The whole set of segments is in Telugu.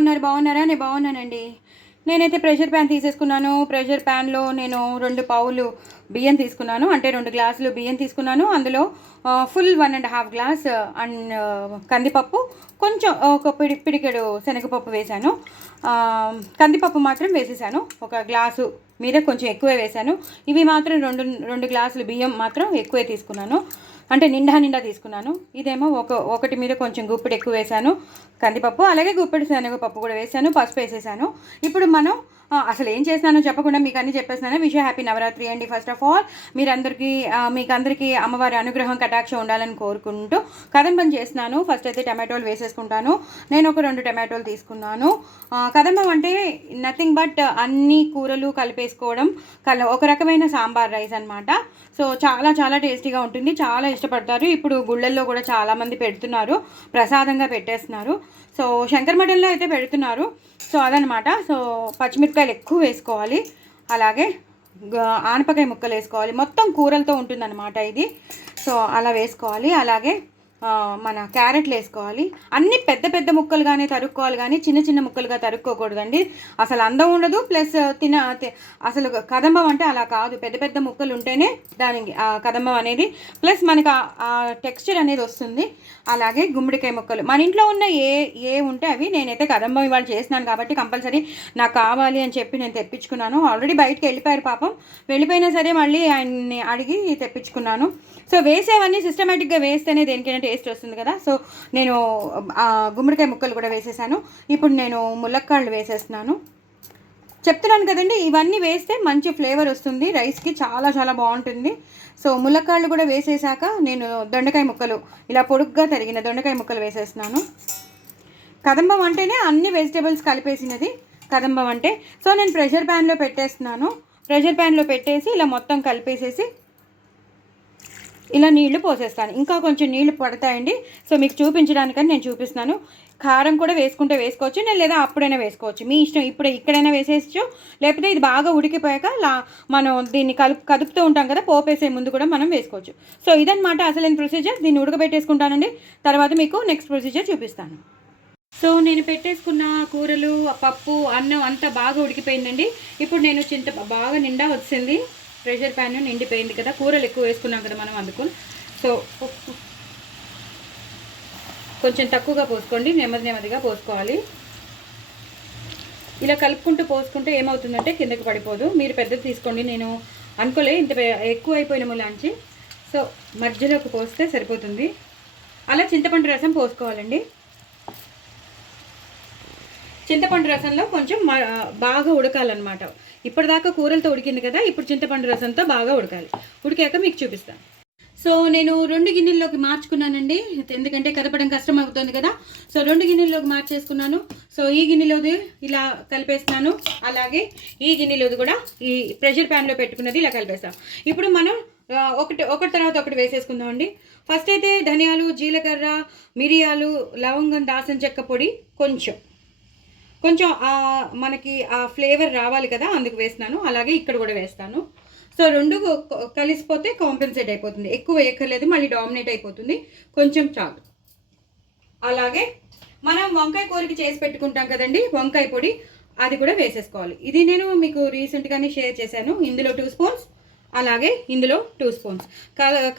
ఉన్నారు? బాగున్నారా? నేను బాగున్నానండి. నేనైతే ప్రెషర్ ప్యాన్ తీసేసుకున్నాను. ప్రెషర్ ప్యాన్లో నేను 2 పావులు బియ్యం తీసుకున్నాను. అంటే 2 గ్లాసులు బియ్యం తీసుకున్నాను. అందులో ఫుల్ 1.5 గ్లాస్ కందిపప్పు, కొంచెం ఒక పిడికెడు శనగపప్పు వేశాను. కందిపప్పు మాత్రం వేసేసాను. ఒక గ్లాసు మీద కొంచెం ఎక్కువే వేశాను. ఇవి మాత్రం రెండు గ్లాసులు బియ్యం మాత్రం ఎక్కువే తీసుకున్నాను. అంటే నిండా తీసుకున్నాను. ఇదేమో ఒకటి మీద కొంచెం గుప్పెడు ఎక్కువ వేశాను కందిపప్పు, అలాగే గుప్పెడు శనగపప్పు కూడా వేశాను, పసుపు వేసేసాను. ఇప్పుడు మనం అసలు ఏం చేసినానో చెప్పకుండా మీకు అన్నీ చెప్పేస్తున్నాను. విష్ హ్యాపీ నవరాత్రి అండి. ఫస్ట్ ఆఫ్ ఆల్ మీకందరికీ అమ్మవారి అనుగ్రహం కటాక్షం ఉండాలని కోరుకుంటూ కదంబం చేస్తున్నాను. ఫస్ట్ అయితే టమాటోలు వేసేసుకుంటాను. నేను ఒక 2 టమాటోలు తీసుకున్నాను. కదంబం అంటే నథింగ్ బట్ అన్ని కూరలు కలిపేసుకోవడం, ఒక రకమైన సాంబార్ రైస్ అనమాట. సో చాలా టేస్టీగా ఉంటుంది, చాలా ఇష్టపడతారు. ఇప్పుడు గుళ్ళల్లో కూడా చాలామంది పెడుతున్నారు, ప్రసాదంగా పెట్టేస్తున్నారు. సో శంకర్ మఠంలో అయితే పెడుతున్నారు. సో అదనమాట. సో పచ్చిమిరపకాయలు ఎక్కువ వేసుకోవాలి, అలాగే ఆనపకాయ ముక్కలు వేసుకోవాలి. మొత్తం కూరలతో ఉంటుందన్నమాట ఇది. సో అలా వేసుకోవాలి. అలాగే మన క్యారెట్లు వేసుకోవాలి. అన్నీ పెద్ద ముక్కలుగానే తరుక్కోవాలి, కానీ చిన్న ముక్కలుగా తరుక్కోకూడదండి. అసలు అందం ఉండదు. ప్లస్ అసలు కదంబం అంటే అలా కాదు, పెద్ద ముక్కలు ఉంటేనే దానికి కదంబం అనేది, ప్లస్ మనకు ఆ టెక్స్చర్ అనేది వస్తుంది. అలాగే గుమ్మడికాయ ముక్కలు మన ఇంట్లో ఉన్న ఏ ఉంటే అవి. నేనైతే కదంబం ఇవాళ చేసినాను కాబట్టి కంపల్సరీ నాకు కావాలి అని చెప్పి నేను తెప్పించుకున్నాను. ఆల్రెడీ బయటకు వెళ్ళిపోయారు పాపం, వెళ్ళిపోయినా సరే మళ్ళీ ఆయన్ని అడిగి తెప్పించుకున్నాను. సో వేసేవన్నీ సిస్టమేటిక్గా వేస్తేనే దేనికైనా టేస్ట్ వస్తుంది కదా. సో నేను గుమ్మడికాయ ముక్కలు కూడా వేసేసాను. ఇప్పుడు నేను ములక్కాళ్ళు వేసేస్తున్నాను. చెప్తున్నాను కదండి, ఇవన్నీ వేస్తే మంచి ఫ్లేవర్ వస్తుంది రైస్కి, చాలా బాగుంటుంది. సో ములక్కాళ్ళు కూడా వేసేసాక నేను దొండకాయ ముక్కలు, ఇలా పొడుగ్గా తరిగిన దొండకాయ ముక్కలు వేసేస్తున్నాను. కదంబం అంటేనే అన్ని వెజిటేబుల్స్ కలిపేసినది కదంబం అంటే. సో నేను ప్రెషర్ ప్యాన్లో పెట్టేస్తున్నాను. ప్రెషర్ ప్యాన్లో పెట్టేసి ఇలా మొత్తం కలిపేసేసి ఇలా నీళ్లు పోసేస్తాను. ఇంకా కొంచెం నీళ్లు పడతాయండి. సో మీకు చూపించడానికని నేను చూపిస్తున్నాను. కారం కూడా వేసుకుంటే వేసుకోవచ్చు, నేను లేదా అప్పుడైనా వేసుకోవచ్చు, మీ ఇష్టం. ఇక్కడైనా వేసేయచ్చు, లేకపోతే ఇది బాగా ఉడికిపోయాక మనం దీన్ని కదుపుతూ ఉంటాం కదా, పోపేసే ముందు కూడా మనం వేసుకోవచ్చు. సో ఇదన్నమాట అసలైన ప్రొసీజర్. దీన్ని ఉడకబెట్టేసుకుంటానండి, తర్వాత మీకు నెక్స్ట్ ప్రొసీజర్ చూపిస్తాను. సో నేను పెట్టేసుకున్న కూరలు, పప్పు, అన్నం అంతా బాగా ఉడికిపోయిందండి. ఇప్పుడు నేను బాగా నిండా వచ్చింది, ప్రెషర్ ప్యాన్ నిండిపోయింది కదా, కూరలు ఎక్కువ వేసుకున్నాం కదా మనం అందుకు. సో కొంచెం తక్కువగా పోసుకోండి, నెమ్మదిగా పోసుకోవాలి. ఇలా కలుపుకుంటూ పోసుకుంటే ఏమవుతుందంటే కిందకి పడిపోదు. మీరు పెద్దది తీసుకోండి, నేను అనుకోలే ఇంత ఎక్కువ అయిపోయిన ములాంచి. సో మధ్యలోకి పోస్తే సరిపోతుంది. అలా చింతపండు రసం పోసుకోవాలండి. చింతపండు రసంలో కొంచెం బాగా ఉడకాలన్నమాట. ఇప్పటిదాకా కూరలతో ఉడికింది కదా, ఇప్పుడు చింతపండు రసంతో బాగా ఉడకాలి. ఉడికాక మీకు చూపిస్తాను. సో నేను 2 గిన్నెల్లోకి మార్చుకున్నానండి, ఎందుకంటే కదపడం కష్టం అవుతుంది కదా. సో 2 గిన్నెల్లోకి మార్చేసుకున్నాను. సో ఈ గిన్నెలోది ఇలా కలిపేస్తాను, అలాగే ఈ గిన్నెలోది కూడా ఈ ప్రెషర్ ప్యాన్లో పెట్టుకున్నది ఇలా కలిపేస్తాం. ఇప్పుడు మనం ఒకటి తర్వాత ఒకటి వేసేసుకుందామండి. ఫస్ట్ అయితే ధనియాలు, జీలకర్ర, మిరియాలు, లవంగం, దాల్చిన చెక్క పొడి కొంచెం మనకి ఆ ఫ్లేవర్ రావాలి కదా, అందుకు వేస్తున్నాను. అలాగే ఇక్కడ కూడా వేస్తాను. సో 2 కలిసిపోతే కాంపెన్సేట్ అయిపోతుంది, ఎక్కువ వేయక్కర్లేదు, మళ్ళీ డామినేట్ అయిపోతుంది, కొంచెం చాలు. అలాగే మనం వంకాయ కూరకి చేసి పెట్టుకుంటాం కదండి, వంకాయ పొడి, అది కూడా వేసేసుకోవాలి. ఇది నేను మీకు రీసెంట్గానే షేర్ చేశాను. ఇందులో 2 స్పూన్స్, అలాగే ఇందులో 2 స్పూన్స్.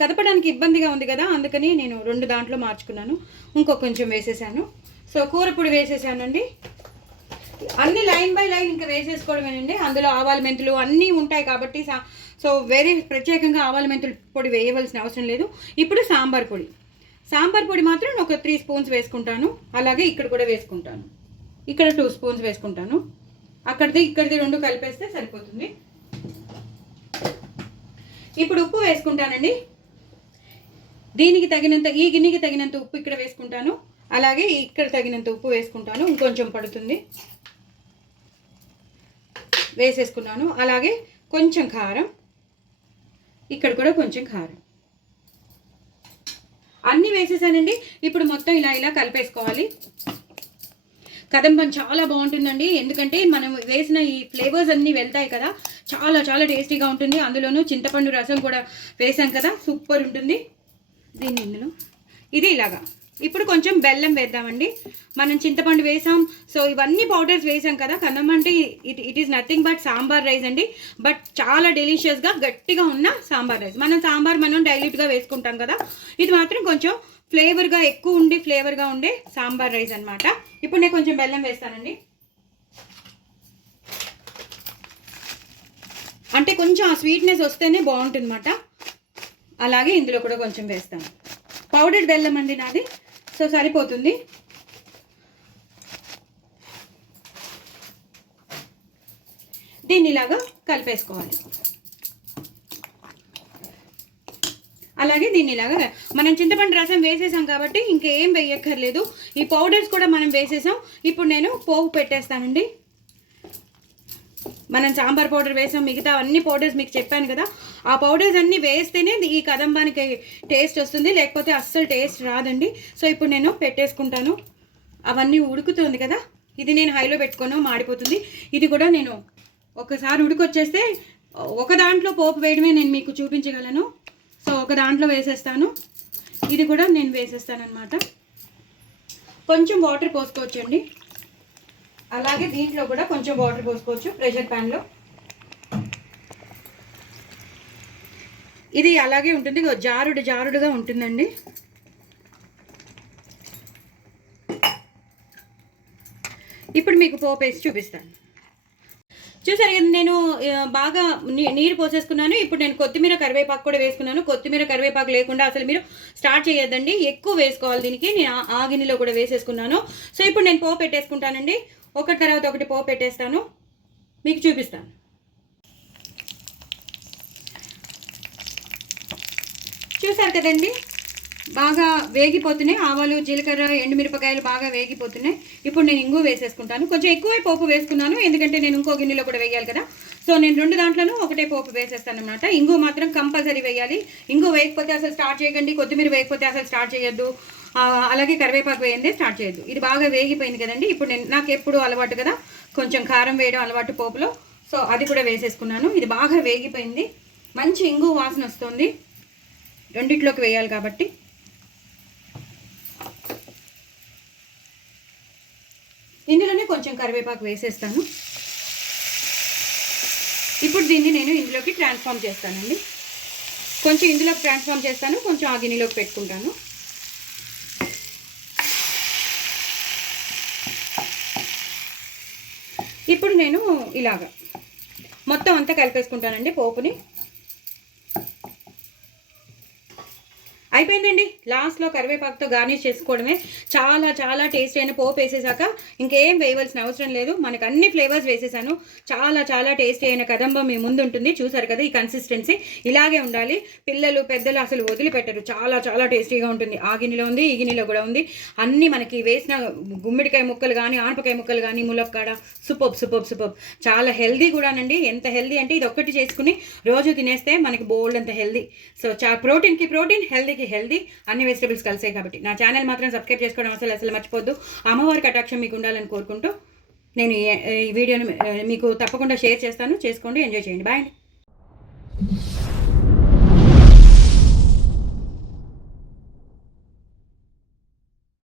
కదపడానికి ఇబ్బందిగా ఉంది కదా, అందుకని నేను 2 దాంట్లో మార్చుకున్నాను. కొంచెం వేసేసాను. సో కూర పొడి వేసేసానండి. అన్ని లైన్ బై లైన్ ఇంకా వేసేసుకోవడమేనండి. అందులో ఆవాల మెంతులు అన్నీ ఉంటాయి కాబట్టి సో ప్రత్యేకంగా ఆవాల మెంతుల పొడి వేయవలసిన అవసరం లేదు. ఇప్పుడు సాంబార్ పొడి మాత్రం ఒక 3 స్పూన్స్ వేసుకుంటాను. అలాగే ఇక్కడ కూడా వేసుకుంటాను. ఇక్కడ 2 స్పూన్స్ వేసుకుంటాను. ఇక్కడిది 2 కలిపేస్తే సరిపోతుంది. ఇప్పుడు ఉప్పు వేసుకుంటానండి. దీనికి తగినంత, ఈ గిన్నెకి తగినంత ఉప్పు ఇక్కడ వేసుకుంటాను. అలాగే ఇక్కడ తగినంత ఉప్పు వేసుకుంటాను, ఇంకొంచెం పడుతుంది, వేసేసుకున్నాను. అలాగే కొంచెం కారం, ఇక్కడ కూడా కొంచెం కారం, అన్నీ వేసేసానండి. ఇప్పుడు మొత్తం ఇలా కలిపేసుకోవాలి. కదంబం చాలా బాగుంటుందండి, ఎందుకంటే మనం వేసిన ఈ ఫ్లేవర్స్ అన్నీ వెళ్తాయి కదా, చాలా టేస్టీగా ఉంటుంది. అందులోనూ చింతపండు రసం కూడా వేసాం కదా, సూపర్ ఉంటుంది. దీన్ని ఇందులో ఇది ఇలాగా ఇప్పుడు కొంచెం బెల్లం వేద్దామండి. మనం చింతపండు వేసాం, సో ఇవన్నీ పౌడర్స్ వేసాం కదా. కదం అంటే it is nothing but sambar rice అండి. బట్ చాలా డెలిషియస్గా గట్టిగా ఉన్న సాంబార్ రైస్. మనం డైల్యూట్గా వేసుకుంటాం కదా, ఇది మాత్రం కొంచెం ఫ్లేవర్గా ఎక్కువ ఉండి ఫ్లేవర్గా ఉండే సాంబార్ రైస్ అనమాట. ఇప్పుడు నేను కొంచెం బెల్లం వేస్తానండి, అంటే కొంచెం ఆ స్వీట్నెస్ వస్తేనే బాగుంటుంది అన్నమాట. అలాగే ఇందులో కూడా కొంచెం వేస్తాను. పౌడర్డ్ బెల్లం అండి నాది, సో సరిపోతుంది. దీన్ని ఇలాగా కలిపేసుకోవాలి. అలాగే దీన్ని ఇలాగా మనం చింతపండు రసం వేసేసాం కాబట్టి ఇంకేం వేయక్కర్లేదు. ఈ పౌడర్స్ కూడా మనం వేసేసాం. ఇప్పుడు నేను పోపు పెట్టేస్తానండి. మనం సాంబార్ పౌడర్ వేసాం, మిగతా అన్ని పౌడర్స్ మీకు చెప్పాను కదా, ఆ పౌడర్స్ అన్నీ వేస్తేనే ఈ కదంబానికి టేస్ట్ వస్తుంది, లేకపోతే అస్సలు టేస్ట్ రాదండి. సో ఇప్పుడు నేను పెట్టేసుకుంటాను. అవన్నీ ఉడుకుతుంది కదా, ఇది నేను హైలో పెట్టుకోను, మాడిపోతుంది. ఇది కూడా నేను ఒకసారి ఉడికొచ్చేస్తే ఒక దాంట్లో పోపు వేయడమే నేను మీకు చూపించగలను. సో ఒక దాంట్లో వేసేస్తాను, ఇది కూడా నేను వేసేస్తాను అనమాట. కొంచెం వాటర్ పోసుకోవచ్చండి. అలాగే దీంట్లో కూడా కొంచెం వాటర్ పోసుకోవచ్చు ప్రెషర్ ప్యాన్లో. ఇది అలాగే ఉంటుంది, జారుడుగా ఉంటుందండి. ఇప్పుడు మీకు పోపు వేసి చూపిస్తాను. చూసారు కదా, నేను బాగా నీరు పోసేసుకున్నాను. ఇప్పుడు నేను కొత్తిమీర కరివేపాకు కూడా వేసుకున్నాను. కొత్తిమీర కరివేపాకు లేకుండా అసలు మీరు స్టార్ట్ చేయొద్దండి, ఎక్కువ వేసుకోవాలి దీనికి. నేను ఆ గిన్నెలో కూడా వేసేసుకున్నాను. సో ఇప్పుడు నేను పోపు పెట్టేసుకుంటానండి. ఒకటి తర్వాత ఒకటి పోపు పెట్టేస్తాను, మీకు చూపిస్తాను. చూసారు కదండి, బాగా వేగిపోతున్నాయి. ఆవాలు, జీలకర్ర, ఎండుమిరపకాయలు బాగా వేగిపోతున్నాయి. ఇప్పుడు నేను ఇంగు వేసేసుకుంటాను. కొంచెం ఎక్కువే పోపు వేసుకున్నాను, ఎందుకంటే నేను ఇంకో గిన్నెలో కూడా వేయాలి కదా. సో నేను 2 దాంట్లోనూ ఒకటే పోపు వేసేస్తాను అనమాట. ఇంగు మాత్రం కంపల్సరీ వేయాలి. ఇంగు వేయకపోతే అసలు స్టార్ట్ చేయకండి, కొత్తిమీర వేయకపోతే అసలు స్టార్ట్ చేయొద్దు, అలాగే కరివేపాకు వేయండి స్టార్ట్ చేయొద్దు. ఇది బాగా వేగిపోయింది కదండి. ఇప్పుడు నాకు ఎప్పుడు అలవాటు కదా కొంచెం కారం వేయడం అలవాటు పోపులో, సో అది కూడా వేసేసుకున్నాను. ఇది బాగా వేగిపోయింది, మంచి ఇంగు వాసన వస్తుంది. రెండిట్లోకి వేయాలి కాబట్టి. ఇందులోనే కొంచెం కరివేపాకు వేసేస్తాను. ఇప్పుడు దీన్ని నేను ఇందులోకి ట్రాన్స్ఫార్మ్ చేస్తానండి. కొంచెం ఇందులోకి ట్రాన్స్ఫార్మ్ చేస్తాను, కొంచెం ఆ గిన్నెలోకి పెట్టుకుంటాను. ఇప్పుడు నేను ఇలాగా మొత్తం అంతా కలిపేసుకుంటానండి పోపుని. అయిపోయిందండి. లాస్ట్లో కరివేపాకుతో గార్నిష్ చేసుకోవడమే. చాలా చాలా టేస్టీ అయిన పోపు వేసేసాక ఇంకేం వేయవలసిన అవసరం లేదు. మనకు అన్ని ఫ్లేవర్స్ వేసేసాను. చాలా చాలా టేస్టీ అయిన కదంబం మీ ముందు ఉంటుంది. చూసారు కదా, ఈ కన్సిస్టెన్సీ ఇలాగే ఉండాలి. పిల్లలు పెద్దలు అసలు వదిలిపెట్టరు. చాలా చాలా టేస్టీగా ఉంటుంది. ఆ గిన్నెలో ఉంది, ఈ గిన్నెలో కూడా ఉంది. అన్నీ మనకి వేసిన గుమ్మిడికాయ ముక్కలు కానీ, ఆనపకాయ ముక్కలు కానీ, ములక్కాడ, సూపర్. చాలా హెల్దీ కూడానండి. ఎంత హెల్దీ అంటే ఇది ఒక్కటి చేసుకుని రోజు తినేస్తే మనకి బోల్డ్ అంత హెల్దీ. సో ప్రోటీన్కి ప్రోటీన్, హెల్దీకి హెల్దీ, అన్ని వెజిటబుల్స్ కలిసాయి కాబట్టి. నా ఛానల్ మాత్రం సబ్స్క్రైబ్ చేసుకోవడం అసలు మర్చిపోద్దు. అమ్మవారి కటాక్షం మీకు ఉండాలని కోరుకుంటూ నేను ఈ వీడియోని మీకు తప్పకుండా షేర్ చేస్తాను. చేసుకోండి, ఎంజాయ్ చేయండి. బాయ్ అండి.